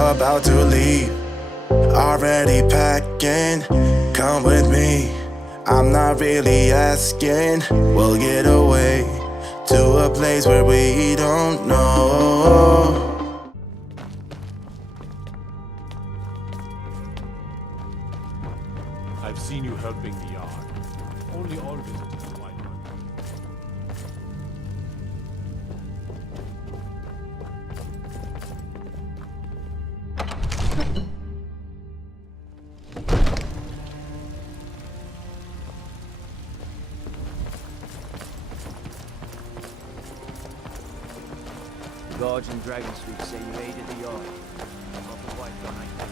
about to leave. Already packing, come with me. I'm not really asking. We'll get away to a place where we don't know. I've seen you helping the yard. Only all visitors to White Run. The guards in Dragon Street say you aided the yard. Off the White Run, I think.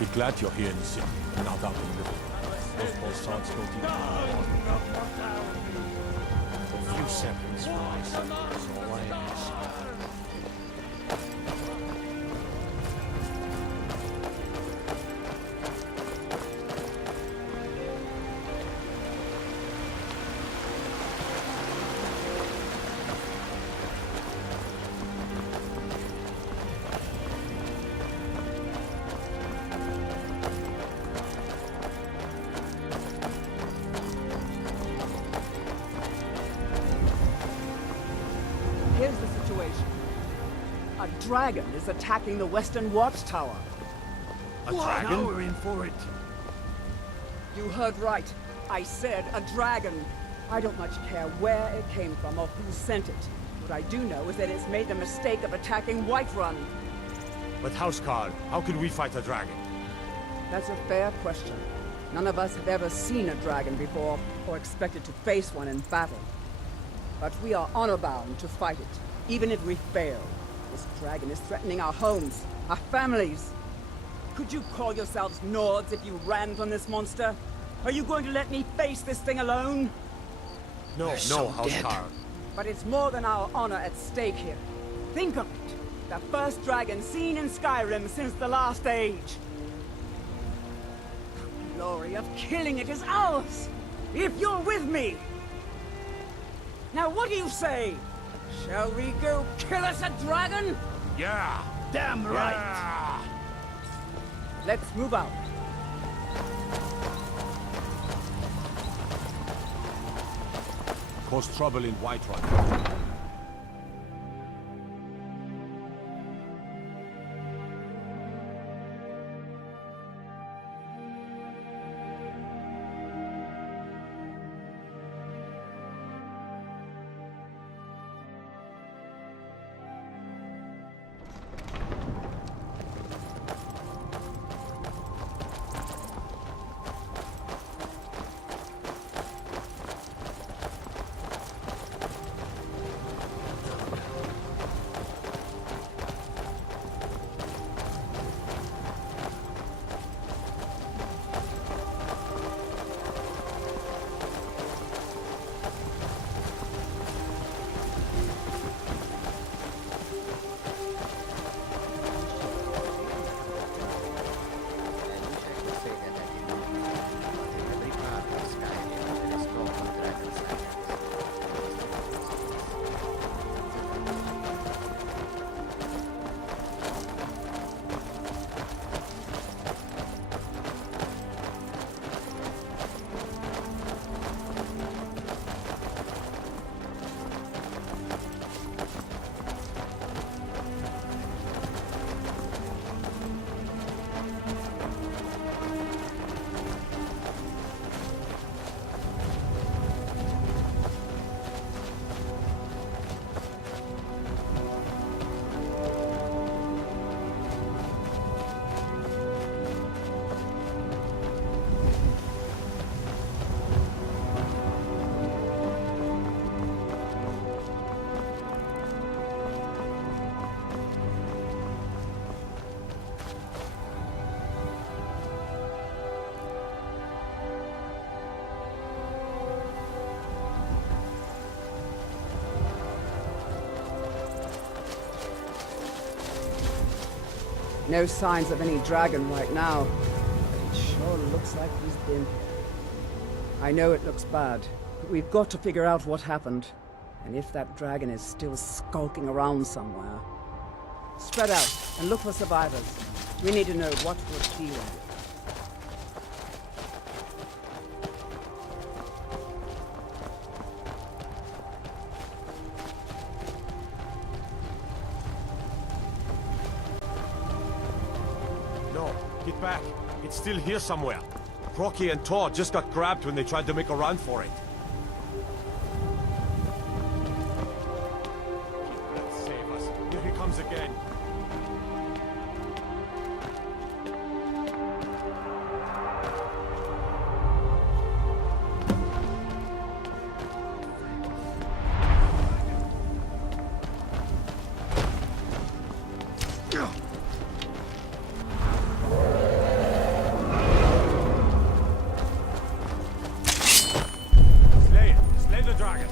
Be glad you're here in the city, not out in the river. Those bastards don't even know. A few seconds for my son is all I ask. Here's the situation. A dragon is attacking the Western Watchtower. A dragon? Now we're in for it. You heard right. I said a dragon. I don't much care where it came from or who sent it. What I do know is that it's made the mistake of attacking Whiterun. But Housecarl, how can we fight a dragon? That's a fair question. None of us have ever seen a dragon before, or expected to face one in battle. But we are honor-bound to fight it, even if we fail. This dragon is threatening our homes, our families. Could you call yourselves Nords if you ran from this monster? Are you going to let me face this thing alone? No, Housecarl. But it's more than our honor at stake here. Think of it. The first dragon seen in Skyrim since the last age. The glory of killing it is ours, if you're with me. Now what do you say? Shall we go kill us a dragon? Yeah! Damn right! Yeah. Let's move out. Cause trouble in Whiterun. No signs of any dragon right now. But it sure looks like he's been. I know it looks bad, We've got to figure out what happened, and if that dragon is still skulking around somewhere. Spread out and look for survivors. We need to know what we're dealing with. No, get back. It's still here somewhere. Rocky and Todd just got grabbed when they tried to make a run for it. Save us. Here he comes again. Slay the dragon.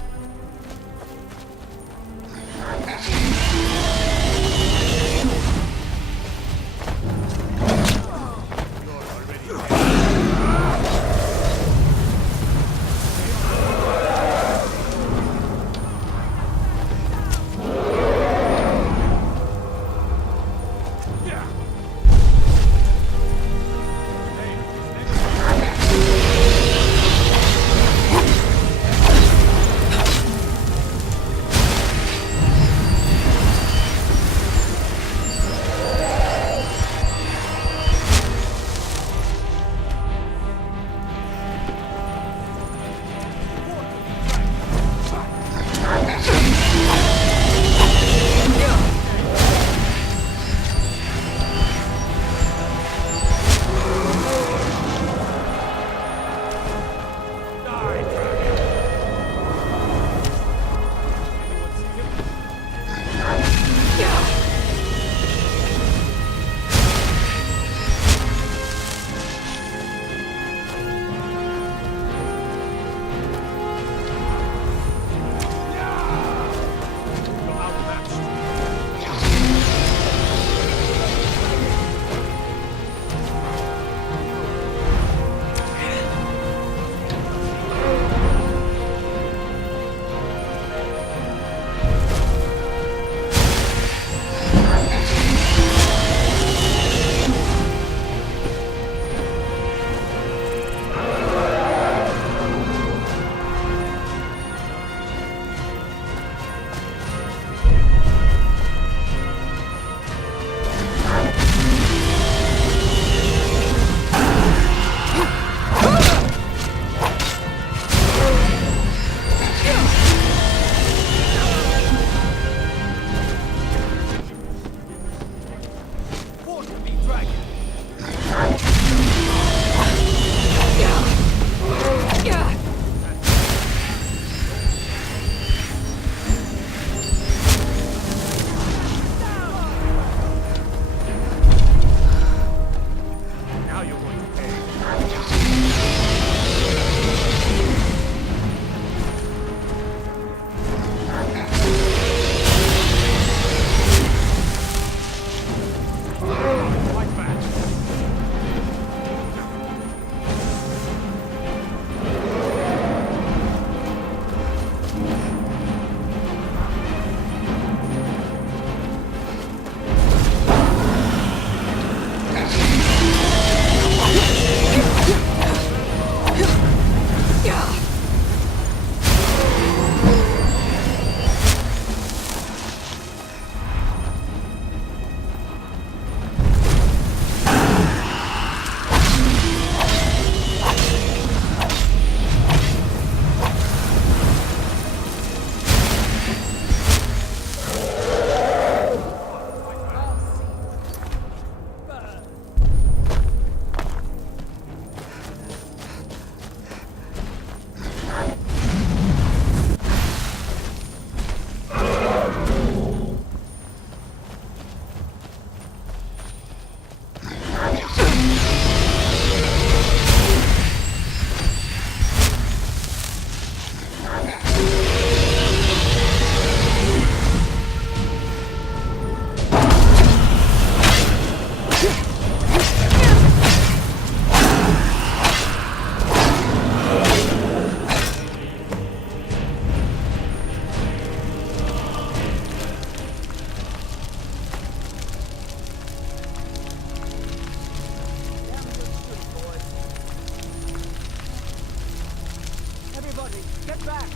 Everybody, get back!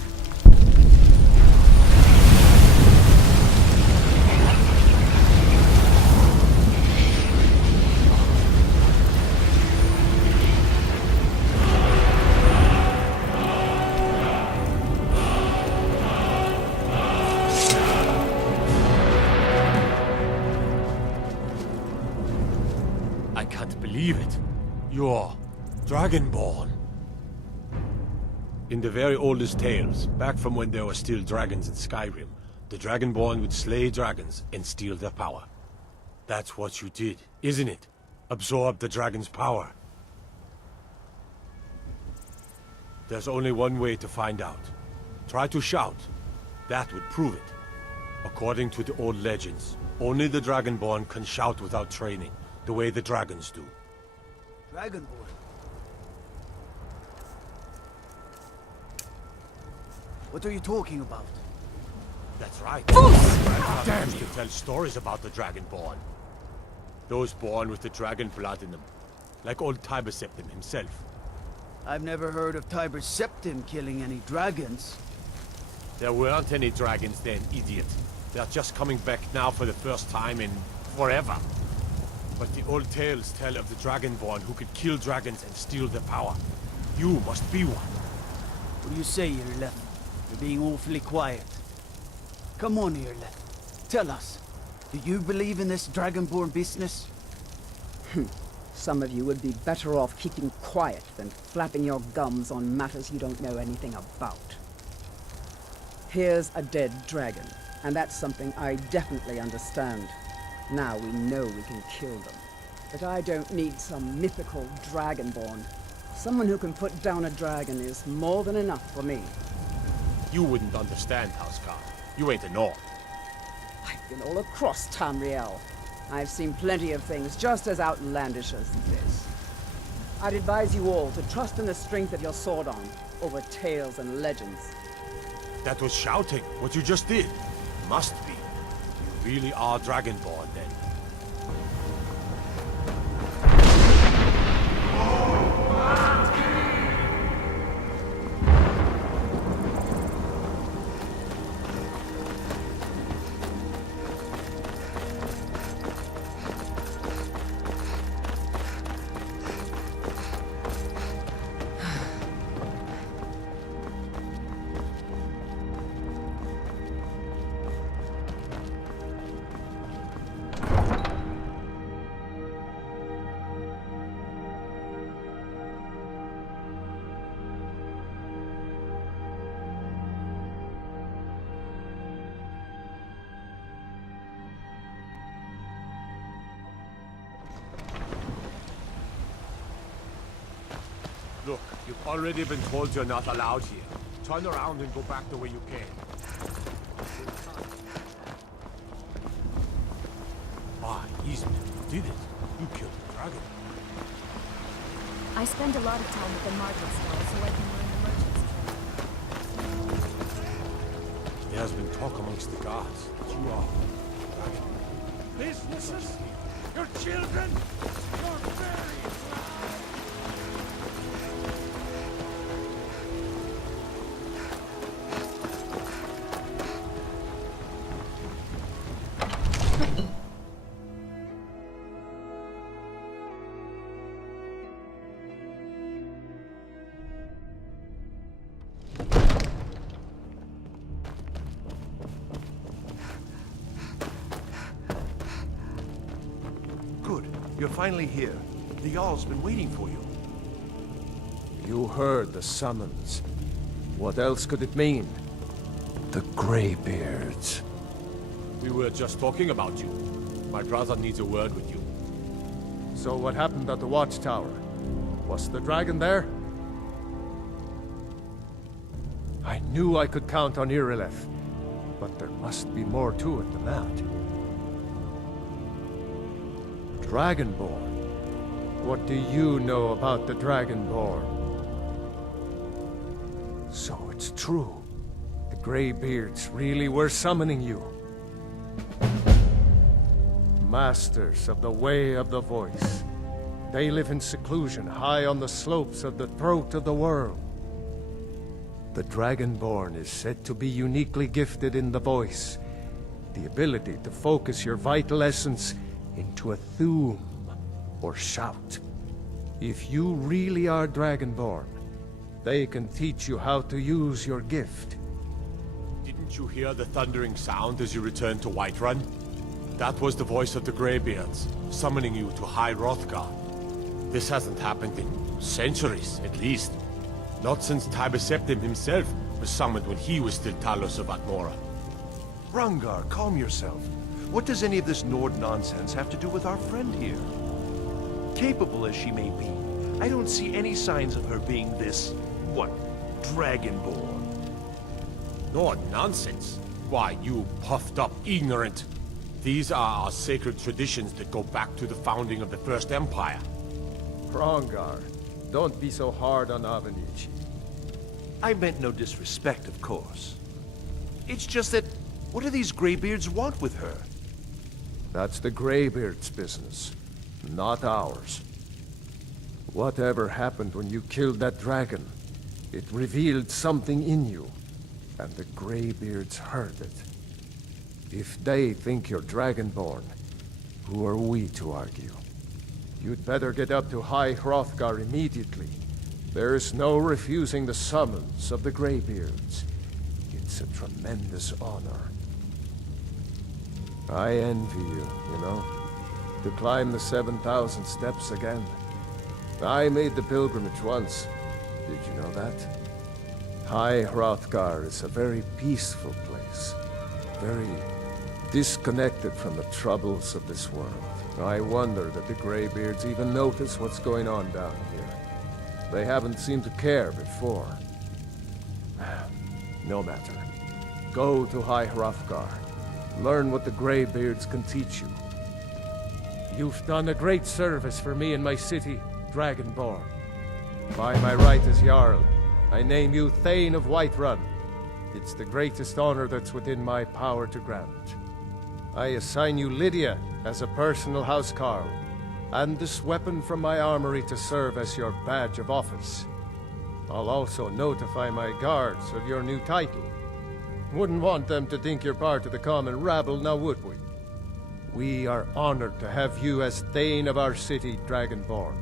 I can't believe it. You're Dragonborn. In the very oldest tales, back from when there were still dragons in Skyrim, the Dragonborn would slay dragons and steal their power. That's what you did, isn't it? Absorb the dragon's power. There's only one way to find out. Try to shout. That would prove it. According to the old legends, only the Dragonborn can shout without training, the way the dragons do. Dragonborn? What are you talking about? That's right. Damn you! To tell stories about the Dragonborn. Those born with the dragon blood in them. Like old Tiber Septim himself. I've never heard of Tiber Septim killing any dragons. There weren't any dragons then, idiot. They're just coming back now for the first time in forever. But the old tales tell of the Dragonborn who could kill dragons and steal their power. You must be one. What do you say, Irleth? You're being awfully quiet. Come on, Irleth. Tell us. Do you believe in this Dragonborn business? Some of you would be better off keeping quiet than flapping your gums on matters you don't know anything about. Here's a dead dragon, and that's something I definitely understand. Now we know we can kill them. But I don't need some mythical Dragonborn. Someone who can put down a dragon is more than enough for me. You wouldn't understand, Housecarl. You ain't a Nord. I've been all across Tamriel. I've seen plenty of things just as outlandish as this. I'd advise you all to trust in the strength of your sword arm over tales and legends. That was shouting, what you just did. Must be. You really are Dragonborn, then. Look, you've already been told you're not allowed here. Turn around and go back the way you came. Ah, easy. You did it. You killed the dragon. I spend a lot of time at the market stall so I can learn the merchant's trade. There's been talk amongst the guards that you are dragon. Businesses? Your children? Your very Good. You're finally here. The Jarl's been waiting for you. You heard the summons. What else could it mean? The Greybeards. We were just talking about you. My brother needs a word with you. So what happened at the Watchtower? Was the dragon there? I knew I could count on Irileth, but there must be more to it than that. Dragonborn? What do you know about the Dragonborn? So it's true. The Greybeards really were summoning you. Masters of the Way of the Voice. They live in seclusion high on the slopes of the throat of the world. The Dragonborn is said to be uniquely gifted in the voice, the ability to focus your vital essence into a thum, or shout. If you really are Dragonborn, they can teach you how to use your gift. Didn't you hear the thundering sound as you returned to Whiterun? That was the voice of the Greybeards, summoning you to High Hrothgar. This hasn't happened in centuries, at least. Not since Tiber Septim himself was summoned when he was still Talos of Atmora. Rungar, calm yourself. What does any of this Nord nonsense have to do with our friend here? Capable as she may be, I don't see any signs of her being this, what, Dragonborn. Nord nonsense? Why, you puffed up ignorant. These are our sacred traditions that go back to the founding of the First Empire. Hrongar, don't be so hard on Avenici. I meant no disrespect, of course. It's just that, what do these Greybeards want with her? That's the Greybeard's business, not ours. Whatever happened when you killed that dragon, it revealed something in you, and the Greybeards heard it. If they think you're Dragonborn, who are we to argue? You'd better get up to High Hrothgar immediately. There's no refusing the summons of the Greybeards. It's a tremendous honor. I envy you know? To climb the 7,000 steps again. I made the pilgrimage once. Did you know that? High Hrothgar is a very peaceful place. Very disconnected from the troubles of this world. I wonder that the Greybeards even notice what's going on down here. They haven't seemed to care before. No matter. Go to High Hrothgar. Learn what the Greybeards can teach you. You've done a great service for me and my city, Dragonborn. By my right as Jarl, I name you Thane of Whiterun. It's the greatest honor that's within my power to grant. I assign you Lydia as a personal housecarl, and this weapon from my armory to serve as your badge of office. I'll also notify my guards of your new title. Wouldn't want them to think you're part of the common rabble, now would we? We are honored to have you as Thane of our city, Dragonborn.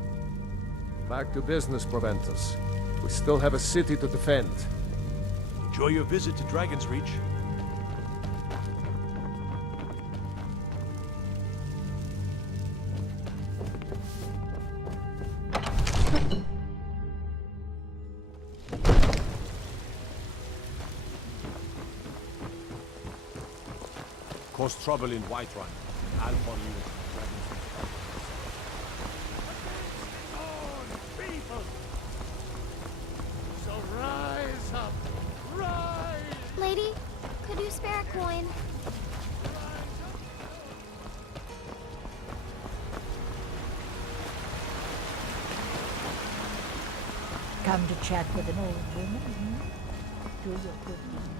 Back to business, Proventus. We still have a city to defend. Enjoy your visit to Dragon's Reach. Cause trouble in Whiterun. I'll follow you. Lady, could you spare a coin? Come to chat with an old woman? Do your good deed.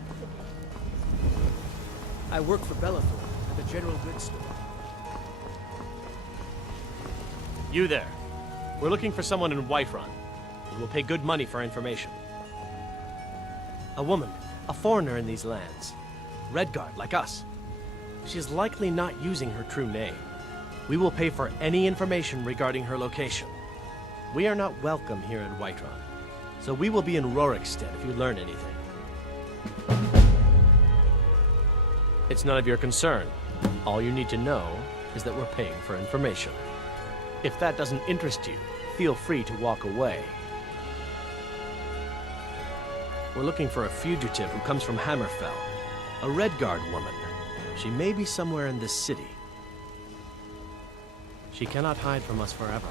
I work for Bellathorpe at the general goods store. You there. We're looking for someone in Whiterun. We will pay good money for information. A woman, a foreigner in these lands. Redguard, like us. She's likely not using her true name. We will pay for any information regarding her location. We are not welcome here in Whiterun, so we will be in Rorikstead if you learn anything. It's none of your concern. All you need to know is that we're paying for information. If that doesn't interest you, feel free to walk away. We're looking for a fugitive who comes from Hammerfell. A Redguard woman. She may be somewhere in this city. She cannot hide from us forever.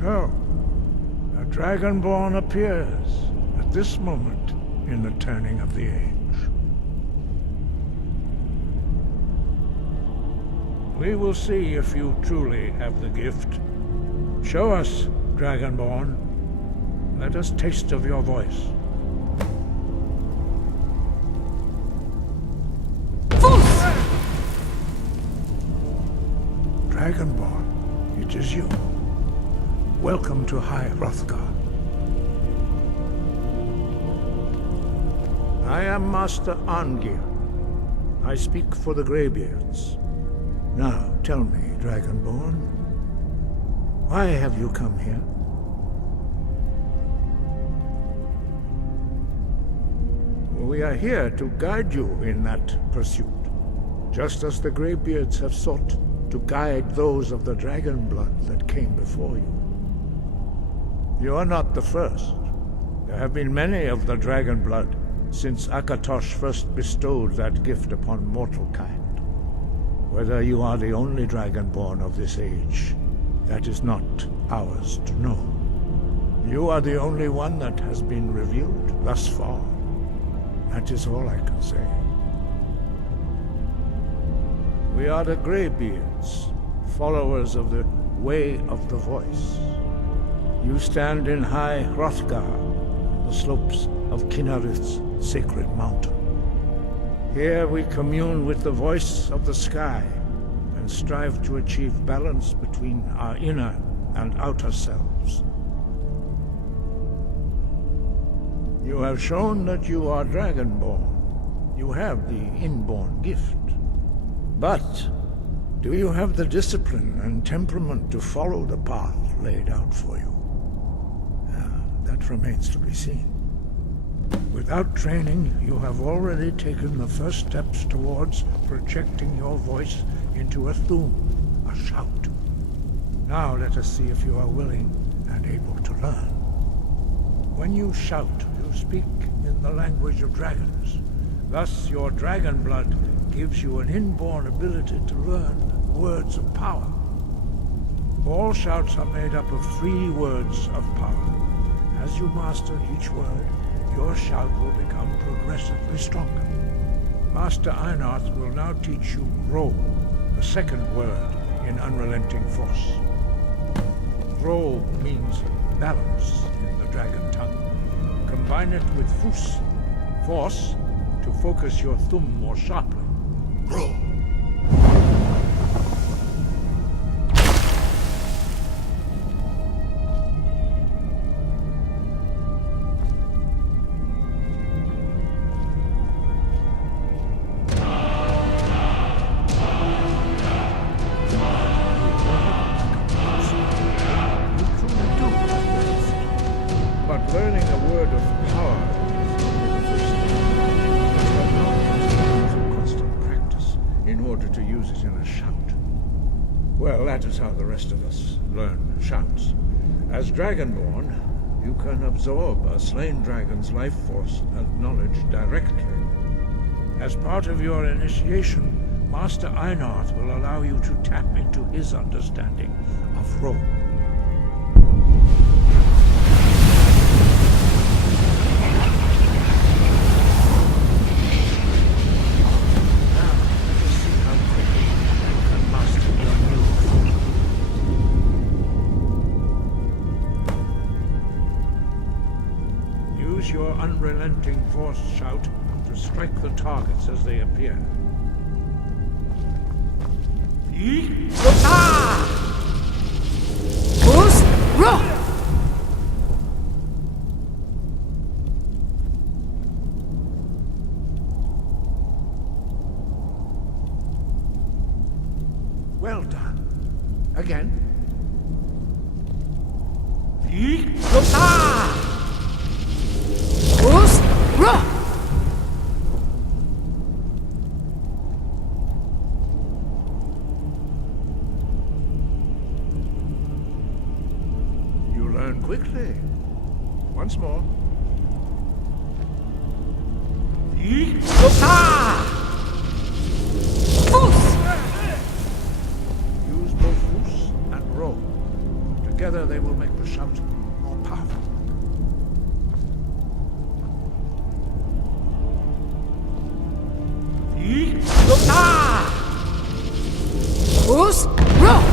So, a Dragonborn appears at this moment in the turning of the age. We will see if you truly have the gift. Show us, Dragonborn. Let us taste of your voice. Dragonborn, it is you. Welcome to High Hrothgar. I am Master Arngir. I speak for the Greybeards. Now, tell me, Dragonborn, why have you come here? We are here to guide you in that pursuit, just as the Greybeards have sought to guide those of the dragon blood that came before you. You are not the first. There have been many of the dragon blood since Akatosh first bestowed that gift upon mortal kind. Whether you are the only dragonborn of this age, that is not ours to know. You are the only one that has been revealed thus far. That is all I can say. We are the Greybeards, followers of the Way of the Voice. You stand in High Hrothgar, the slopes of Kinnarith's sacred mountain. Here we commune with the voice of the sky and strive to achieve balance between our inner and outer selves. You have shown that you are Dragonborn. You have the inborn gift. But do you have the discipline and temperament to follow the path laid out for you? That remains to be seen. Without training, you have already taken the first steps towards projecting your voice into a thum, a shout. Now let us see if you are willing and able to learn. When you shout, you speak in the language of dragons. Thus, your dragon blood gives you an inborn ability to learn words of power. All shouts are made up of 3 words of power. As you master each word, your shout will become progressively stronger. Master Einarth will now teach you Ro, the second word in Unrelenting Force. Ro means balance in the dragon tongue. Combine it with Fus, force, to focus your thumb more sharply. Ro. But learning a word of power is only the first step. But constant practice in order to use it in a shout. Well, that is how the rest of us learn shouts. As Dragonborn, you can absorb a slain dragon's life force and knowledge directly. As part of your initiation, Master Einarth will allow you to tap into his understanding of Ro. Use your unrelenting force shout to strike the targets as they appear. Well done. Again. You learn quickly. Once more. Use both Fus and Ro. Together they will make Fools! Run!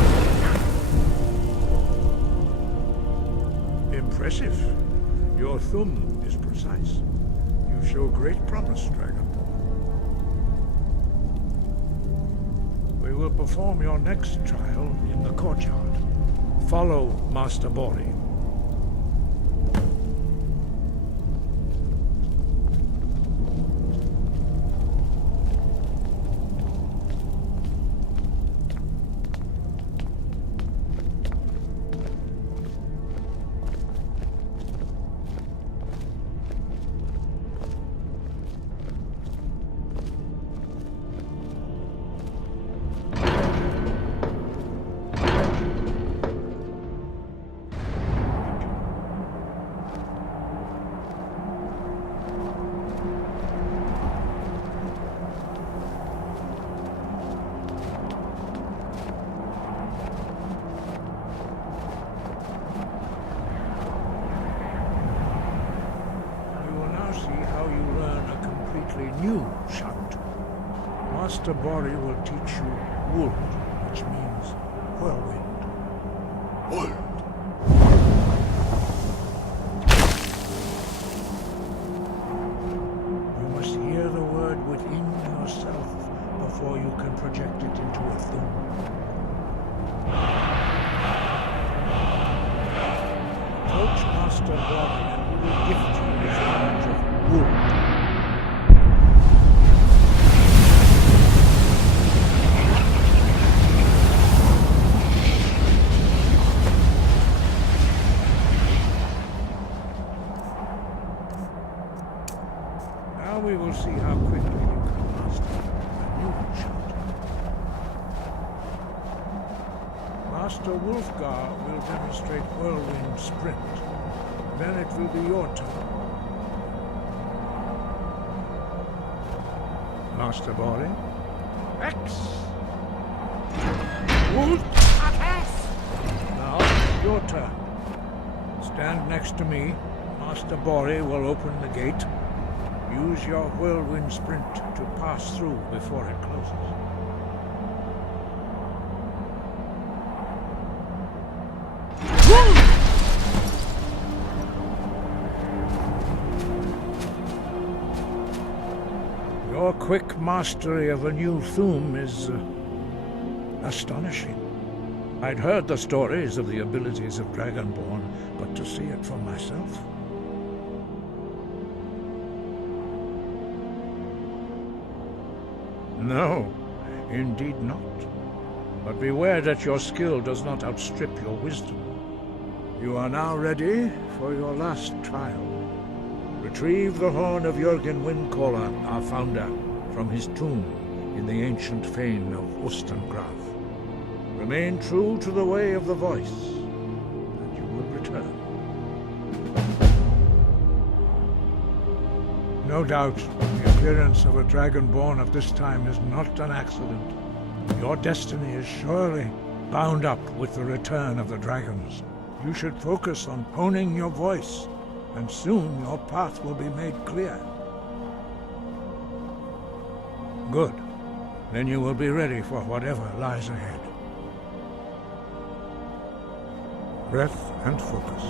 Impressive. Your thumb is precise. You show great promise, Dragonborn. We will perform your next trial in the courtyard. Follow Master Bori. New shout. Master Bori will teach you Wold, which means whirlwind. Wold. You must hear the word within yourself before you can project it into a thing. Approach Master Bori and he will gift you his knowledge of Wold. Now we will see how quickly you can master a new shot. Master Wolfgar will demonstrate Whirlwind Sprint. Then it will be your turn. Master Bori. X! Wolf! Now, your turn. Stand next to me. Master Bori will open the gate. Use your whirlwind sprint to pass through before it closes. Your quick mastery of a new Thum is astonishing. I'd heard the stories of the abilities of Dragonborn, but to see it for myself... No, indeed not. But beware that your skill does not outstrip your wisdom. You are now ready for your last trial. Retrieve the horn of Jürgen Windcaller, our founder, from his tomb in the ancient fane of Ustengrav. Remain true to the way of the voice, and you will return. No doubt, the appearance of a Dragonborn at this time is not an accident. Your destiny is surely bound up with the return of the dragons. You should focus on honing your voice, and soon your path will be made clear. Good. Then you will be ready for whatever lies ahead. Breath and focus.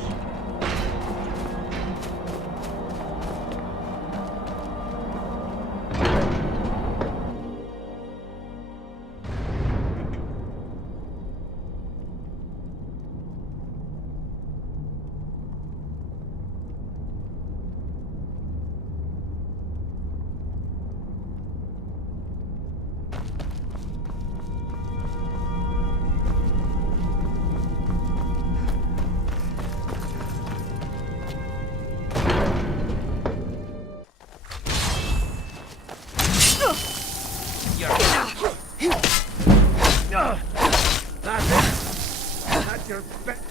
That's your best.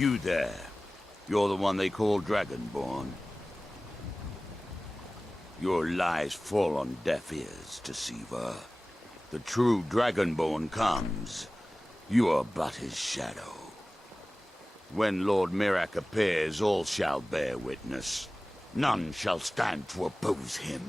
You there. You're the one they call Dragonborn. Your lies fall on deaf ears, Deceiver. The true Dragonborn comes. You are but his shadow. When Lord Mirac appears, all shall bear witness. None shall stand to oppose him.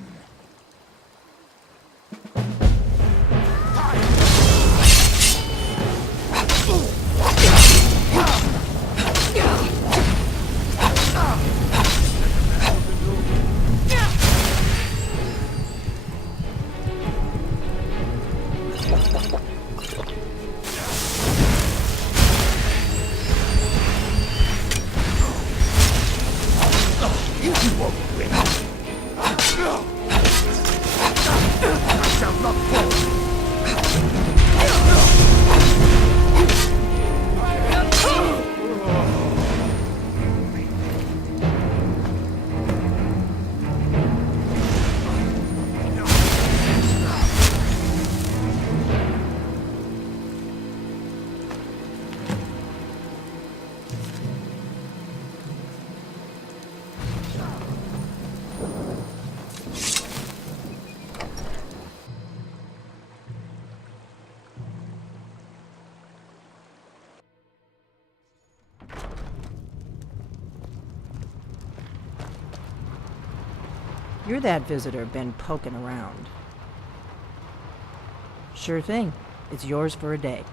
You're that visitor been poking around. Sure thing. It's yours for a day.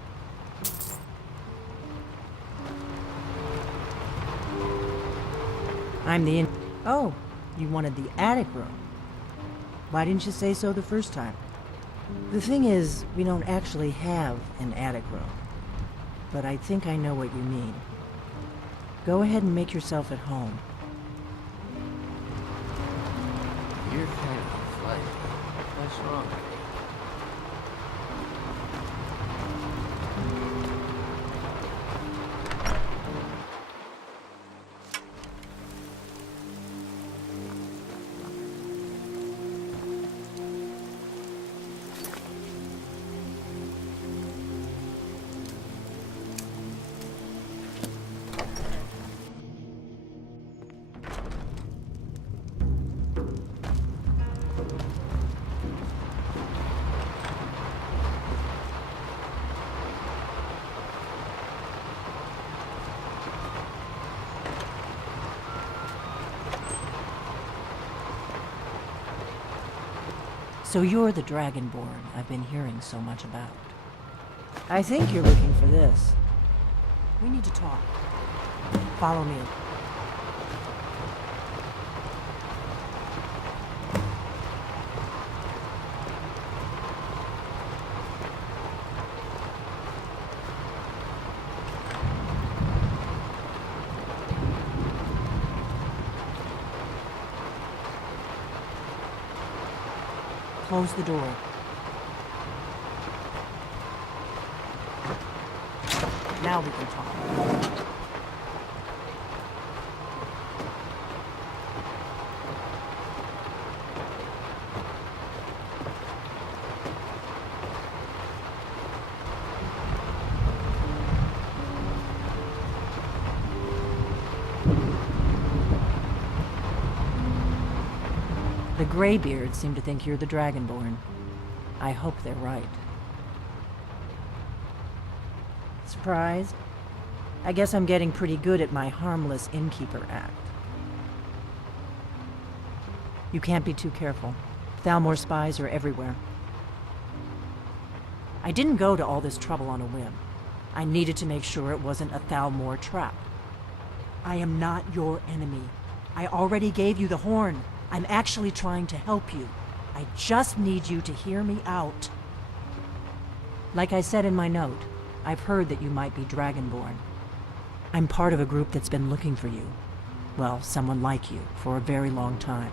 I'm the Oh, you wanted the attic room. Why didn't you say so the first time? The thing is, we don't actually have an attic room. But I think I know what you mean. Go ahead and make yourself at home. You're kind of flighty. What's wrong with you? So you're the Dragonborn I've been hearing so much about. I think you're looking for this. We need to talk. Follow me. Close the door. Now we can talk. The Greybeards seem to think you're the Dragonborn. I hope they're right. Surprised? I guess I'm getting pretty good at my harmless innkeeper act. You can't be too careful. Thalmor spies are everywhere. I didn't go to all this trouble on a whim. I needed to make sure it wasn't a Thalmor trap. I am not your enemy. I already gave you the horn. I'm actually trying to help you. I just need you to hear me out. Like I said in my note, I've heard that you might be Dragonborn. I'm part of a group that's been looking for you. Well, someone like you, for a very long time.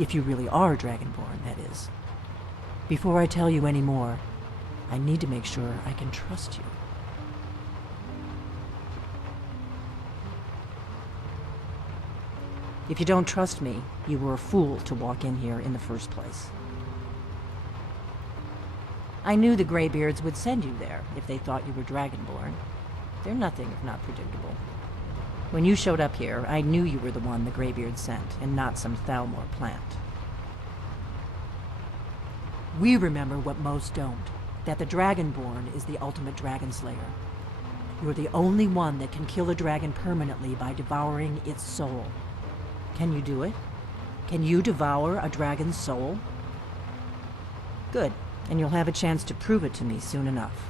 If you really are Dragonborn, that is. Before I tell you any more, I need to make sure I can trust you. If you don't trust me, you were a fool to walk in here in the first place. I knew the Greybeards would send you there if they thought you were Dragonborn. They're nothing if not predictable. When you showed up here, I knew you were the one the Greybeard sent, and not some Thalmor plant. We remember what most don't, that the Dragonborn is the ultimate dragon slayer. You're the only one that can kill a dragon permanently by devouring its soul. Can you do it? Can you devour a dragon's soul? Good, and you'll have a chance to prove it to me soon enough.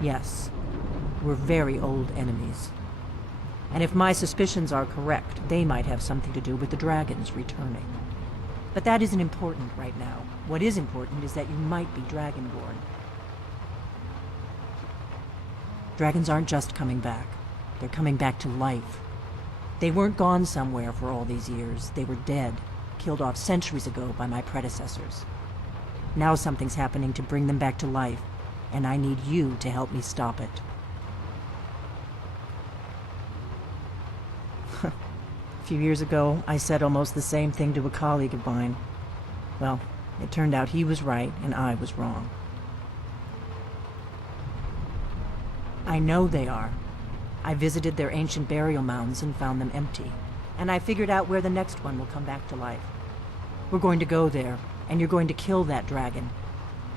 Yes, we're very old enemies. And if my suspicions are correct, they might have something to do with the dragons returning. But that isn't important right now. What is important is that you might be Dragonborn. Dragons aren't just coming back. They're coming back to life. They weren't gone somewhere for all these years. They were dead, killed off centuries ago by my predecessors. Now something's happening to bring them back to life, and I need you to help me stop it. A few years ago, I said almost the same thing to a colleague of mine. Well, it turned out he was right and I was wrong. I know they are. I visited their ancient burial mounds and found them empty. And I figured out where the next one will come back to life. We're going to go there, and you're going to kill that dragon.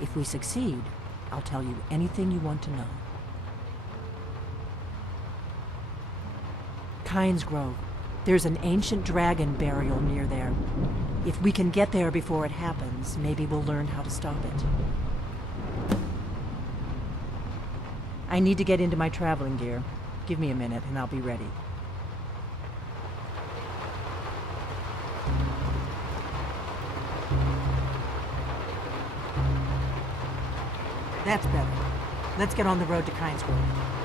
If we succeed, I'll tell you anything you want to know. Kynes Grove. There's an ancient dragon burial near there. If we can get there before it happens, maybe we'll learn how to stop it. I need to get into my traveling gear. Give me a minute and I'll be ready. That's better. Let's get on the road to Kynes Grove.